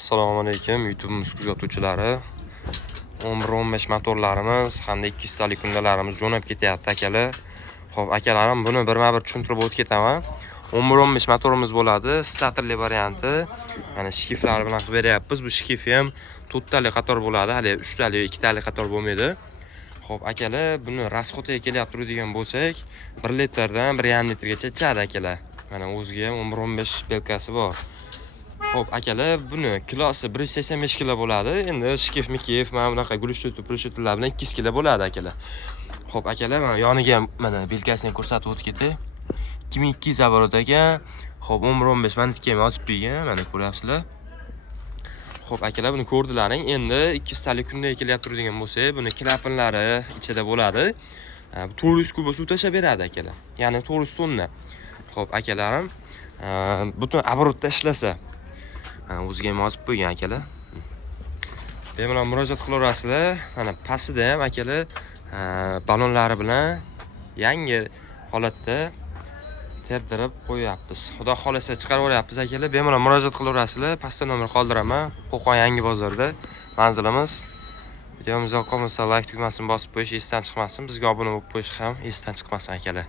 Assalomu alaykum YouTube'imiz kuzatuvchilari. 11-15 motorlarimiz hamda 200 talik kundalarimiz jo'nab ketyapti akalar. Xo'p, akalarim buni birma-bir tushuntirib o'tib ketaman. 11-15 motorimiz bo'ladi, statorli varianti. Mana shkiflar bilan qilib beryapmiz. Bu shkifi ham 4 talik qator bo'ladi, hali 3 talik, 2 talik qator bo'lmaydi. Xo'p, akalar, buni rasxotiga kelib turadigan bo'lsak, 1 litrdan 1,5 litrgacha ichadi akalar. Mana o'ziga ham 11-15 belkasi bor. Xo'p, akalar, buni kilosi 185 kilo bo'ladi. Endi shkif-mikif, mana bunaqa gulishlar bilan 200 kilo bo'ladi akalar. Xo'p, akalar, mana yoniga mana belkasini ko'rsatib o'tib ketay. 2200 оборот ekan. Xo'p, 11-15 manitga ham yozib qo'ygan, mana ko'ryapsizlar. Xo'p, akalar, buni ko'rdilaring. Endi 200 talik kundaga kelyapti turadigan bo'lsa, buni klapanlari ichida bo'ladi. 400 kuba suv tashab beradi akalar. Ya'ni 400 tonna. Xo'p, akalarim, butun оборотda ishlasa, o'ziga ham yozib qo'ygan akalar. Bemalol murojaat qilaverasizlar. Mana pastida ham akalar balonlari bilan yangi holatda terdirib qo'yapmiz. Xudo xolasa chiqarib olyapmiz akalar. Bemalol murojaat qilaverasizlar. Pastda nomer qoldiraman. Qo'qon yangi bozorda manzilimiz. Videomiz yoqqan bo'lsa like tugmasini bosib qo'yish esdan chiqmasin. Bizga obuna bo'lib qo'yish ham esdan chiqmasin akalar.